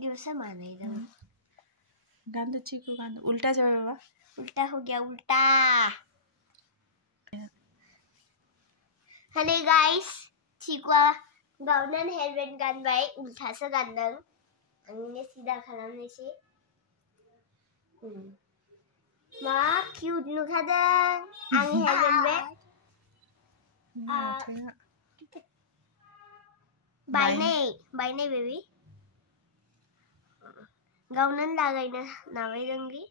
दिवस माने गान दो चीकू, गान दो। उल्टा जाओ बाबा, उल्टा हो गया, उल्टा। हेलो गाइस, चिकुआ गावनान हेलमेट गानबाय, उल्टासो गानदों। आंनि सिदा खालामनोसै। मा किउट नुखादों आंनि हेलमेट। बायनाय बेबी गावनान लागायनो नामायदोंदि।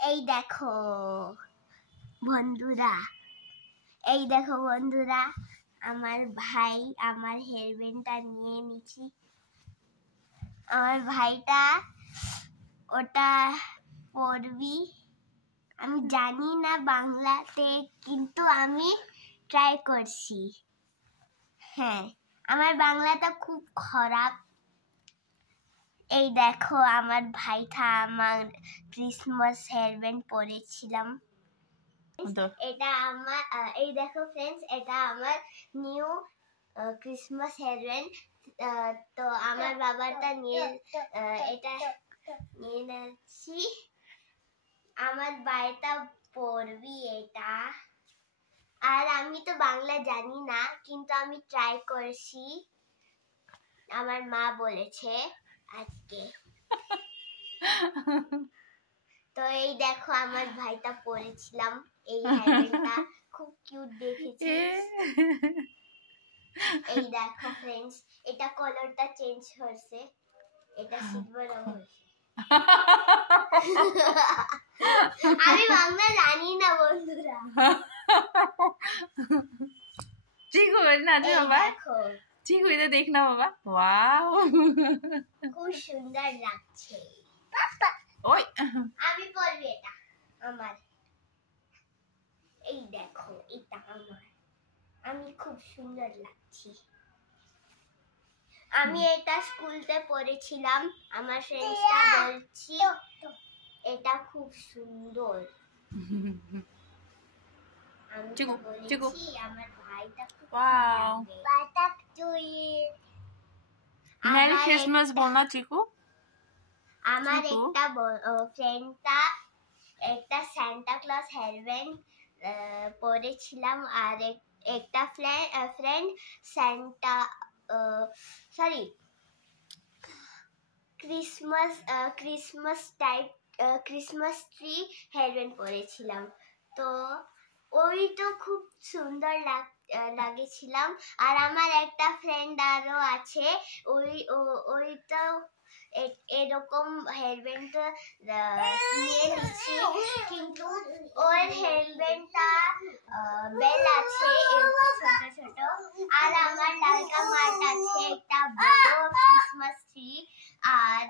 এই দেখো বন্ধুরা, আমার ভাই আমার হেলমেটটা নিয়ে নিছি। আমার ভাইটা ওটা পড়বি, আমি জানি না বাংলাতে, কিন্তু আমি ট্রাই করছি। হ্যাঁ, আমার বাংলাটা খুব খারাপ। এই দেখো আমার ভাইটা আমার ক্রিসমাস হেলমেট পরেছিলাম। এটা আমার এই দেখো फ्रेंड्स, এটা আমার নিউ ক্রিসমাস হেলমেট। তো আমার বাবাটা নিয়ে এটা নিয়ে নিয়েছি। আমার ভাইটা পরবি এটা। আর আমি তো বাংলা জানি না, কিন্তু আমি ট্রাই করছি, আমার মা বলেছে আজকে। তো এই দেখো আমার ভাইটা পরেছিলাম এই হেলমেটটা, খুব কিউট দেখেছি। এই দেখো फ्रेंड्स, এটা কালারটা চেঞ্জ হয়েছে, এটা সিলভার হয়েছে। আমি বাংলা জানি না বন্ধুরা। চিকু না যে বাবা, দেখো চিকু এটা দেখ না বাবা। ওয়াও, খুব সুন্দর লাগছে। ওই আমি পরবি এটা আমার। এই দেখো এটা আমার, আমি খুব সুন্দর লাগছি। আমি এটা স্কুলতে পড়েছিলাম, আমার ফ্রেন্ডসটা বলছি এটা খুব সুন্দর। আমি তো বলেছি আমার ভাইটা খুব वाओ, मेरी क्रिसमस बोलना चिकू। আমার একটা ফ্রেন্ডটা একটা সান্টা ক্লজ হেলমেট পরেছিলাম, আর একটা friend Santa sorry Christmas tree helmet পরেছিলাম। তো ওই তো খুব সুন্দর লাগেছিলাম। আর আমার একটা ফ্রেন্ড আরো আছে, ওই তো এরকম হেলমেট নিয়ে নিচ্ছি, কিন্তু ওর হেলমেটটা বেল আছে ছোট ছোট। আর আমার লালকা মাঠ আছে একটা বড় ক্রিসমাস ট্রি। আর